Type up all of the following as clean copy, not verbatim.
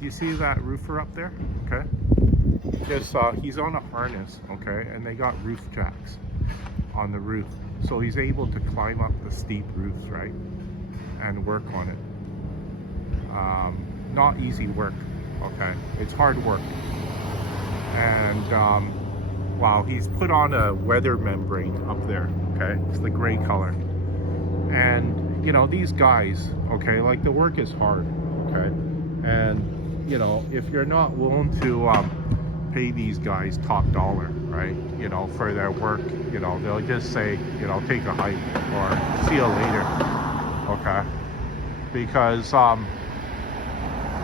You see that roofer up there? Okay. Just he's on a harness, okay, and they got roof jacks on the roof, so he's able to climb up the steep roofs, right, and work on it. Not easy work, okay. It's hard work, and wow, he's put on a weather membrane up there, okay. It's the gray color, and you know these guys, okay, like the work is hard, okay, and you know if you're not willing to pay these guys top dollar, right, you know, for their work, you know, they'll just say, you know, take a hike or see you later, okay, because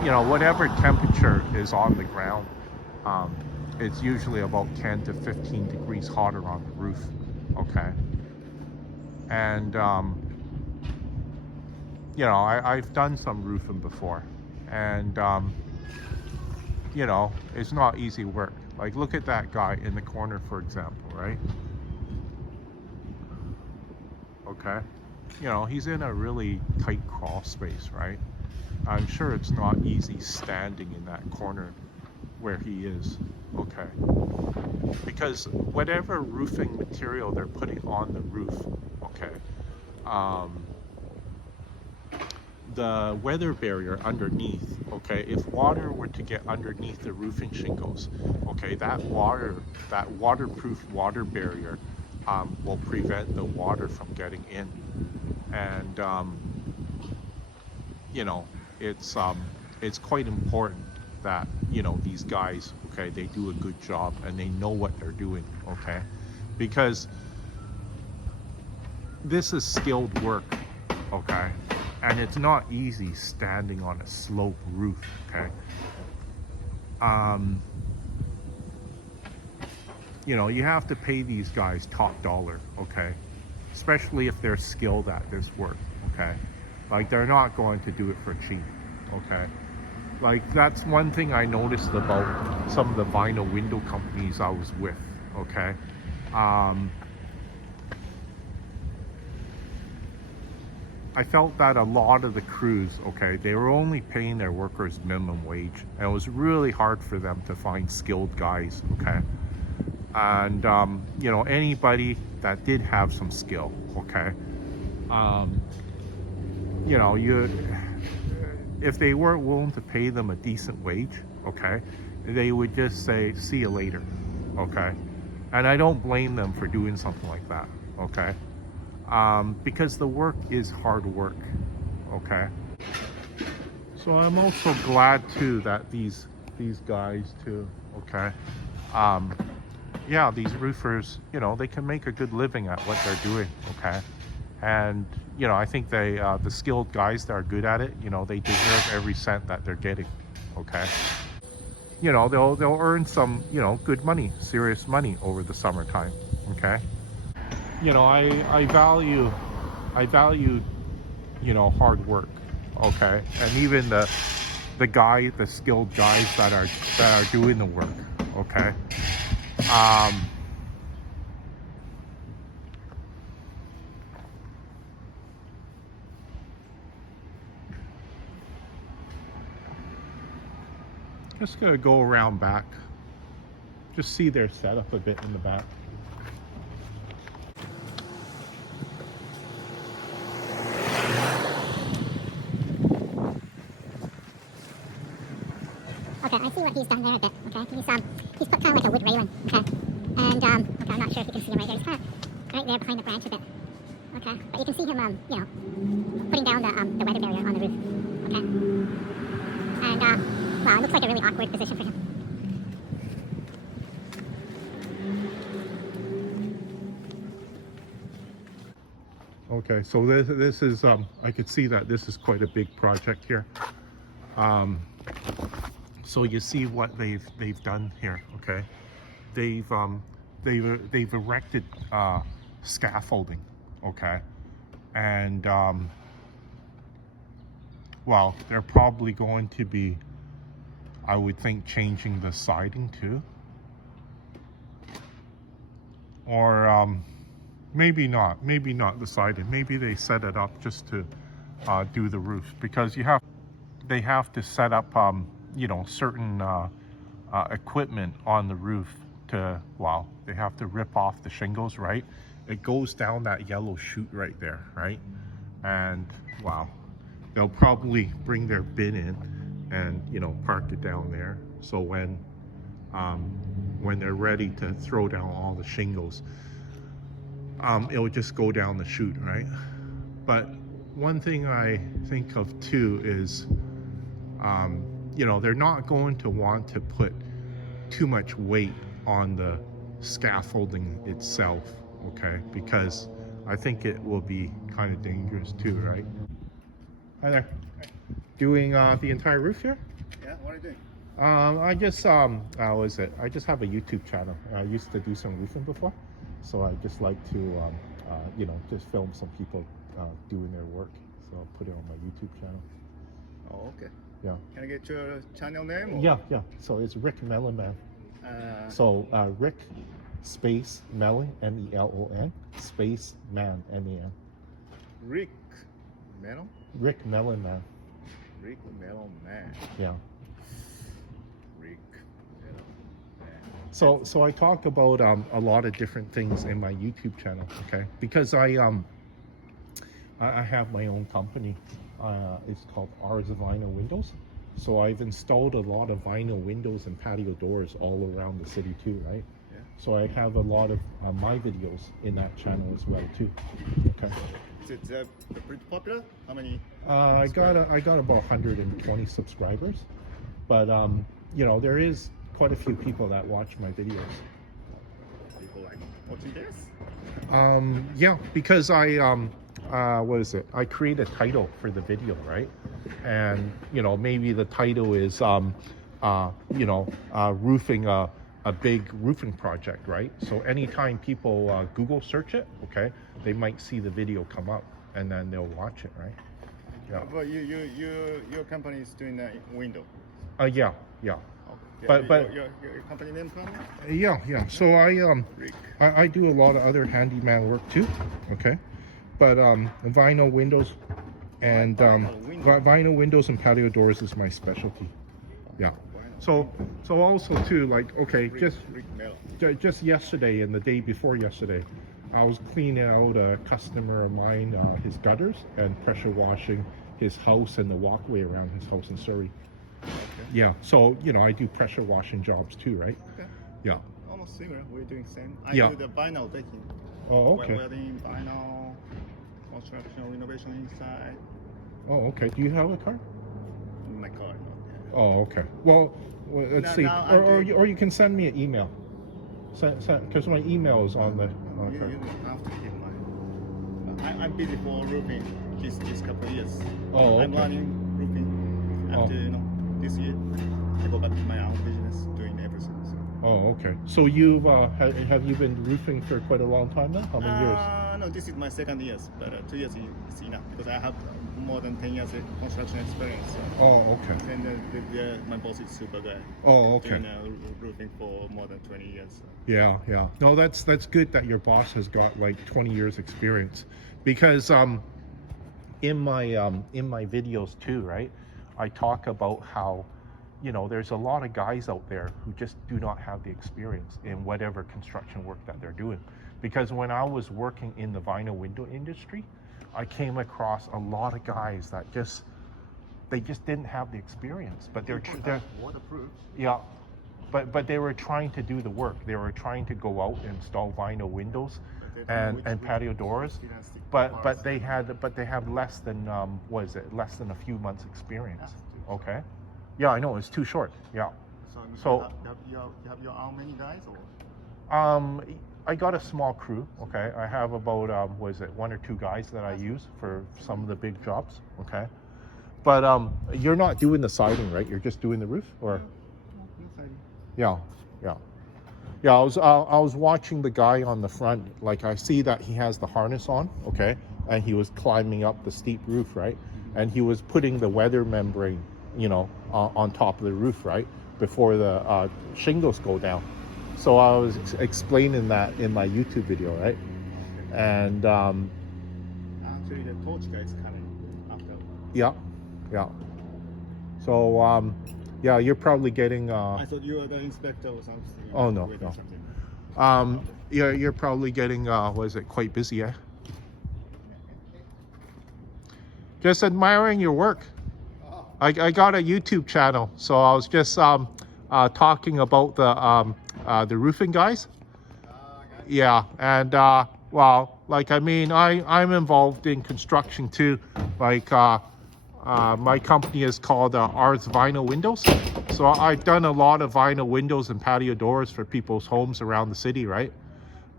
you know, whatever temperature is on the ground, it's usually about 10 to 15 degrees hotter on the roof, okay, and you know, I've done some roofing before, and you know, it's not easy work. Like, look at that guy in the corner, for example, right? Okay. You know, he's in a really tight crawl space, right? I'm sure it's not easy standing in that corner where he is, okay? Because whatever roofing material they're putting on the roof, okay, the weather barrier underneath, okay, if water were to get underneath the roofing shingles, okay, that waterproof water barrier will prevent the water from getting in. And you know, it's quite important that, you know, these guys, okay, they do a good job and they know what they're doing, okay, because this is skilled work, okay, and it's not easy standing on a slope roof, okay. You know, you have to pay these guys top dollar, okay, especially if they're skilled at this work, okay. Like, they're not going to do it for cheap, okay. Like, that's one thing I noticed about some of the vinyl window companies I was with, okay. I felt that a lot of the crews, okay, they were only paying their workers minimum wage, and it was really hard for them to find skilled guys, okay. And you know, anybody that did have some skill, okay, you know, if they weren't willing to pay them a decent wage, okay, they would just say, see you later, okay. And I don't blame them for doing something like that, okay. Because the work is hard work, okay. So I'm also glad too that these guys too, okay, yeah, these roofers, you know, they can make a good living at what they're doing, okay. And you know, I think they the skilled guys that are good at it, you know, they deserve every cent that they're getting, okay. You know, they'll earn some, you know, good money, serious money over the summertime, okay. You know, I value, you know, hard work, okay, and even the skilled guys that are doing the work, okay. Just gonna go around back, just see their setup a bit in the back. Okay, I see what he's done there a bit, okay? He's put kind of like a wood railing, okay? And, okay, I'm not sure if you can see him right there. He's kind of right there behind the branch a bit, okay? But you can see him, you know, putting down the weather barrier on the roof, okay? And, wow, it looks like a really awkward position for him. Okay, so this is, I could see that this is quite a big project here. So you see what they've done here, okay? They've erected scaffolding, okay? And well, they're probably going to be, I would think, changing the siding too, or maybe not the siding. Maybe they set it up just to do the roofs, because they have to set up certain equipment on the roof to, wow, they have to rip off the shingles, right? It goes down that yellow chute right there, right? And wow, they'll probably bring their bin in and park it down there. So when they're ready to throw down all the shingles, it'll just go down the chute, right? But one thing I think of too is, they're not going to want to put too much weight on the scaffolding itself, okay? Because I think it will be kind of dangerous too, right? Hi there. Doing the entire roof here? Yeah, what are you doing? I just what is it? I just have a YouTube channel. I used to do some roofing before, so I just like to just film some people doing their work. So I'll put it on my YouTube channel. Oh, okay. Yeah. Can I get your channel name? Or? Yeah. So it's Rick Melon Man. So Rick space Melon MELON space Man MEN. Rick Melon? Rick Melon Man. Rick Melon Man. Yeah. Rick Melon Man. So I talk about a lot of different things in my YouTube channel, okay? Because I have my own company. It's called Ours Vinyl Windows. So I've installed a lot of vinyl windows and patio doors all around the city too, right? Yeah. So I have a lot of my videos in that channel as well too. Okay. Is it pretty popular? How many? I got about 120 subscribers, but there is quite a few people that watch my videos. People like watching this? Yeah, because what is it? I create a title for the video, right? And maybe the title is roofing a big roofing project, right? So anytime people Google search it, okay, they might see the video come up and then they'll watch it, right? Yeah. But your company is doing a window. Yeah. Okay. But your company name from? Yeah. So Rick. I do a lot of other handyman work too, okay? But vinyl windows and vinyl windows and patio doors is my specialty. Yeah. So also too, like, okay, Rick Melon. just yesterday and the day before yesterday, I was cleaning out a customer of mine, his gutters, and pressure washing his house and the walkway around his house in Surrey. Okay. Yeah. So I do pressure washing jobs too, right? Okay. Yeah. Almost similar. We're doing same. I Yeah. do the vinyl decking. Oh, okay. Welding, vinyl, construction, renovation inside. Oh, okay. Do you have a car? My car, not yet. Oh, okay. Well, let's see. Now I'm Or doing- you can send me an email. Because my email is on the. You don't have to keep mine. I'm busy for roofing this couple of years. Oh, I'm okay. learning roofing. After this year, I go back to my own business, doing everything. So. Oh, okay. So you've have you been roofing for quite a long time now? How many years? No, this is my second year, but 2 years is enough because I have more than 10 years of construction experience. So. Oh, okay. And my boss is super guy. Oh, okay. Doing roofing for more than 20 years. So. Yeah. No, that's good that your boss has got like 20 years experience, because in my videos too, right? I talk about how there's a lot of guys out there who just do not have the experience in whatever construction work that they're doing. Because when I was working in the vinyl window industry, I came across a lot of guys that just didn't have the experience, but they're waterproof. yeah, but they were trying to do the work. They were trying to go out and install vinyl windows and patio doors, but they had less than less than a few months experience. Okay, yeah, I know it's too short. Yeah, so you have your how many guys or? I got a small crew. Okay, I have about 1 or 2 guys that I use for some of the big jobs. Okay, but you're not doing the siding, right? You're just doing the roof, or? Yeah. I was watching the guy on the front. Like, I see that he has the harness on, okay, and he was climbing up the steep roof, right? And he was putting the weather membrane, on top of the roof, right, before the shingles go down. So I was explaining that in my YouTube video, right? And actually, the torch guy is coming after. yeah. So Yeah, you're probably getting. I thought you were the inspector or something. Oh, no, Wait, no. something. You're probably getting. What is it? Quite busy, eh? Just admiring your work. I got a YouTube channel, so I was just talking about the roofing guys. Yeah, and well, like I mean, I'm involved in construction too. Like my company is called Ars Vinyl Windows. So I've done a lot of vinyl windows and patio doors for people's homes around the city, right?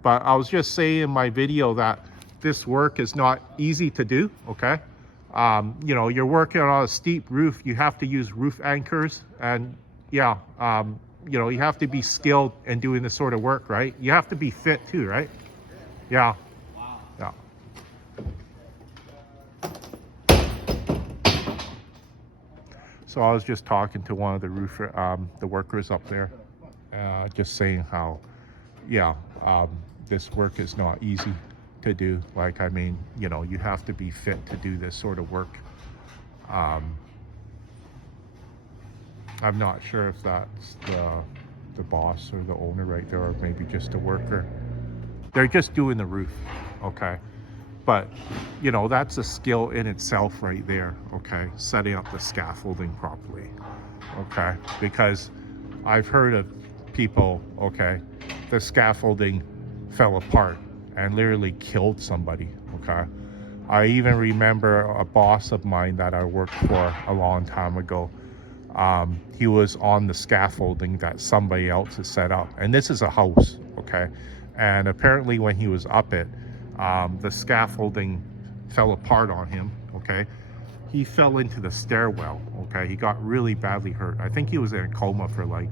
But I was just saying in my video that this work is not easy to do, okay? You know, you're working on a steep roof, you have to use roof anchors, and yeah, you know, you have to be skilled in doing this sort of work, right? You have to be fit too, right? Yeah. Yeah. So I was just talking to one of the roofer, the workers up there, just saying how, yeah, this work is not easy to do. Like, I mean, you know, you have to be fit to do this sort of work. I'm not sure if that's the boss or the owner right there, or maybe just a worker. They're just doing the roof, okay? But, you know, that's a skill in itself right there, okay? Setting up the scaffolding properly, okay? Because I've heard of people, okay, the scaffolding fell apart and literally killed somebody, okay? I even remember a boss of mine that I worked for a long time ago. He was on the scaffolding that somebody else has set up. And this is a house, okay? And apparently when he was up it, the scaffolding fell apart on him, okay? He fell into the stairwell, okay? He got really badly hurt. I think he was in a coma for like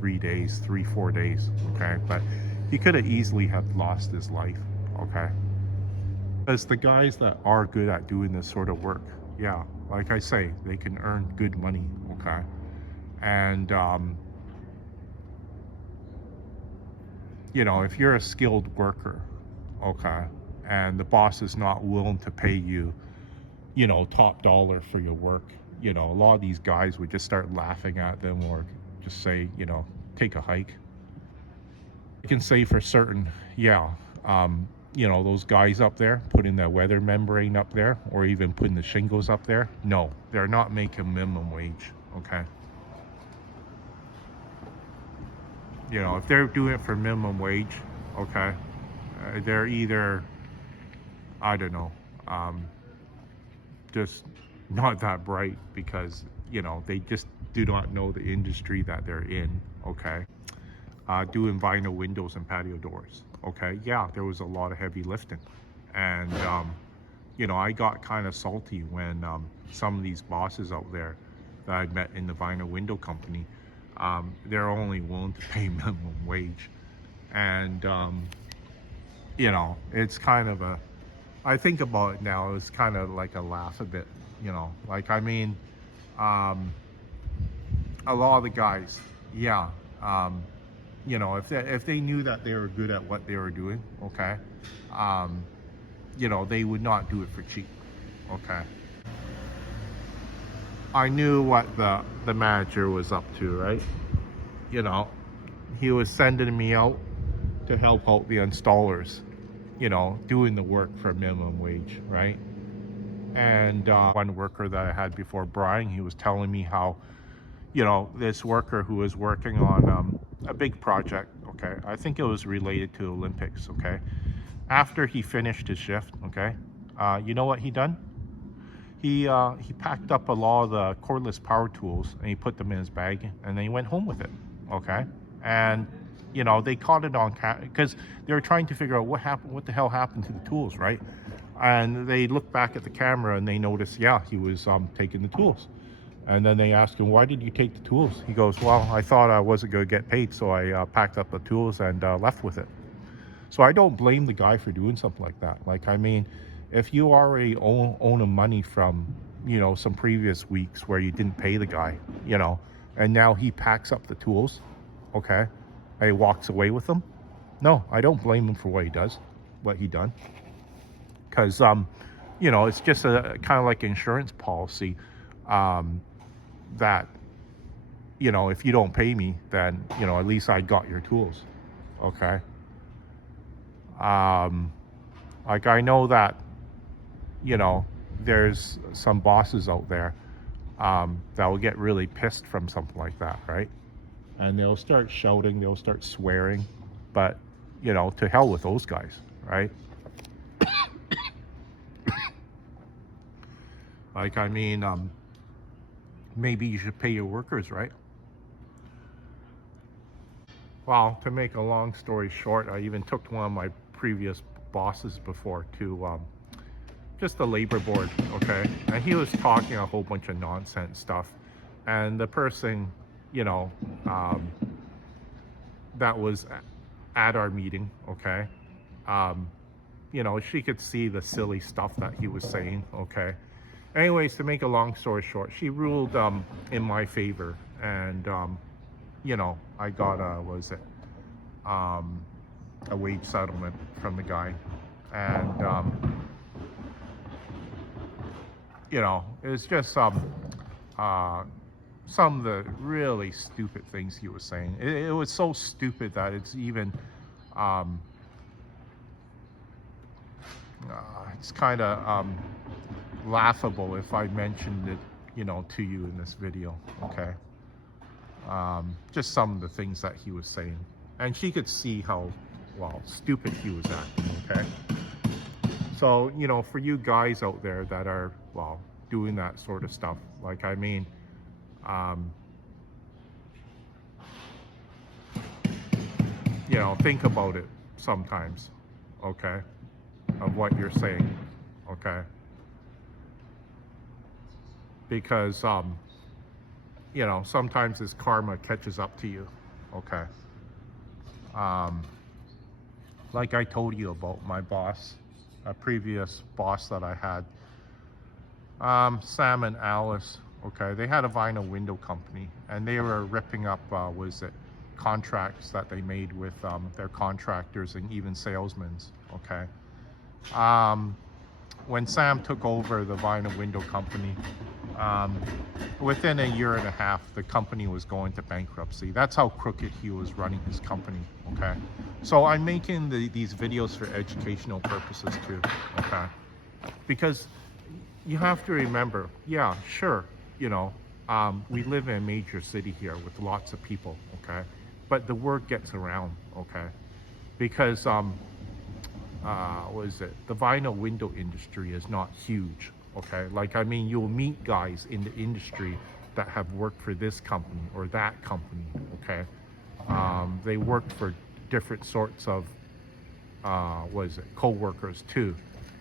4 days, okay? But he could have easily have lost his life, okay? Because the guys that are good at doing this sort of work, yeah, like I say, they can earn good money, okay? And, you know, if you're a skilled worker, okay, and the boss is not willing to pay you, you know, top dollar for your work, you know, a lot of these guys would just start laughing at them or just say, you know, take a hike. You can say for certain, yeah, you know, those guys up there putting the weather membrane up there or even putting the shingles up there, no, they're not making minimum wage, okay? You know, if they're doing it for minimum wage, okay, they're either, I don't know, just not that bright because, you know, they just do not know the industry that they're in, okay? Doing vinyl windows and patio doors, okay? Yeah, there was a lot of heavy lifting. And, you know, I got kind of salty when some of these bosses out there that I met in the vinyl window company, they're only willing to pay minimum wage. And, you know, it's kind of a, I think about it now, it's kind of like a laugh a bit, you know, like, I mean, a lot of the guys, yeah, you know, if they knew that they were good at what they were doing, okay, you know, they would not do it for cheap, okay. I knew what the manager was up to, right? You know, he was sending me out to help out the installers, you know, doing the work for minimum wage, right? And one worker that I had before, Brian, he was telling me how, you know, this worker who was working on a big project, okay, I think it was related to Olympics, okay, after he finished his shift, okay, you know what he done? He packed up a lot of the cordless power tools and he put them in his bag and then he went home with it, okay? And, you know, they caught it on because they were trying to figure out what the hell happened to the tools, right? And they looked back at the camera and they noticed, yeah, he was taking the tools. And then they asked him, why did you take the tools? He goes, well, I thought I wasn't going to get paid, so I packed up the tools and left with it. So I don't blame the guy for doing something like that. Like, I mean, if you already own a money from, you know, some previous weeks where you didn't pay the guy, you know, and now he packs up the tools, okay, and he walks away with them, no, I don't blame him for what he done. Because, you know, it's just a kind of like insurance policy that, you know, if you don't pay me, then, you know, at least I got your tools. Okay. Like I know that, you know, there's some bosses out there that will get really pissed from something like that, right? And they'll start shouting, they'll start swearing, but, you know, to hell with those guys, right? Like, I mean, maybe you should pay your workers, right? Well, to make a long story short, I even took one of my previous bosses before to just the labor board, okay? And he was talking a whole bunch of nonsense stuff. And the person, you know, that was at our meeting, okay? You know, she could see the silly stuff that he was saying, okay? Anyways, to make a long story short, she ruled in my favor. And, you know, I got a wage settlement from the guy. And, you know, it's just some of the really stupid things he was saying. It was so stupid that it's even, it's kind of laughable if I mentioned it, you know, to you in this video, okay? Just some of the things that he was saying. And she could see how, well, stupid he was acting, okay? So, you know, for you guys out there that are, well, doing that sort of stuff, like, I mean, you know, think about it sometimes, okay, of what you're saying, okay? Because, you know, sometimes this karma catches up to you, okay? Like I told you about my boss, a previous boss that I had, Sam and Alice, okay, they had a vinyl window company, and they were ripping up, contracts that they made with their contractors and even salesmen, okay? When Sam took over the vinyl window company, within a year and a half, the company was going to bankruptcy. That's how crooked he was running his company, okay? So I'm making these videos for educational purposes too, okay? Because you have to remember, yeah, sure, you know, we live in a major city here with lots of people, okay? But the word gets around, okay? Because, what is it? The vinyl window industry is not huge, okay? Like, I mean, you'll meet guys in the industry that have worked for this company or that company, okay? They work for different sorts of, co-workers too.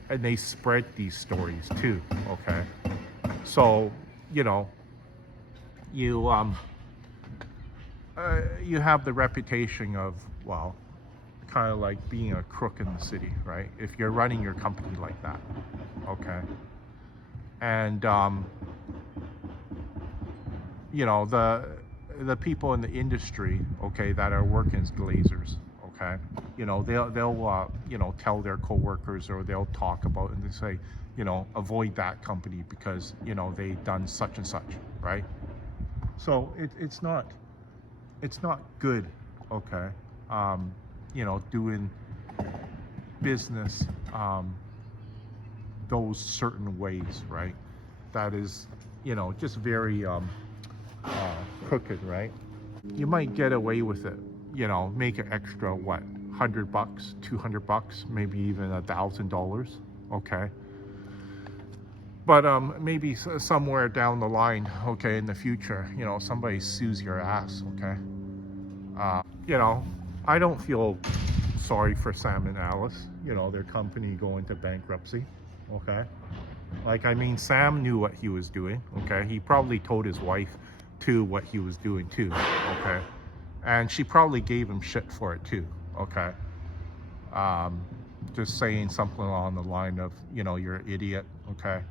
And they spread these stories too, okay? So, you know, you have the reputation of, well, kind of like being a crook in the city, right? If you're running your company like that, okay? And, you know, the people in the industry, okay, that are working as glazers, okay? You know, they'll you know, tell their coworkers, or they'll talk about it and they say, you know, avoid that company because, you know, they've done such and such, right? So it's not good, okay? You know, doing business those certain ways, right? That is, you know, just very crooked, right? You might get away with it, you know, make an extra, what, $100, $200, maybe even $1,000, okay? But maybe somewhere down the line, okay, in the future, you know, somebody sues your ass, okay? You know, I don't feel sorry for Sam and Alice, you know, their company going to bankruptcy, okay? Like, I mean, Sam knew what he was doing, okay? He probably told his wife too what he was doing too, okay? And she probably gave him shit for it too, okay? Just saying something along the line of, you know, you're an idiot, okay?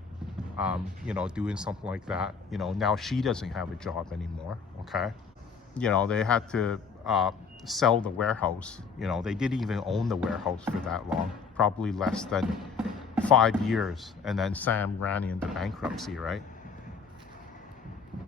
You know, doing something like that. You know, now she doesn't have a job anymore, okay? You know, they had to sell the warehouse. You know, they didn't even own the warehouse for that long, probably less than 5 years. And then Sam ran into bankruptcy, right?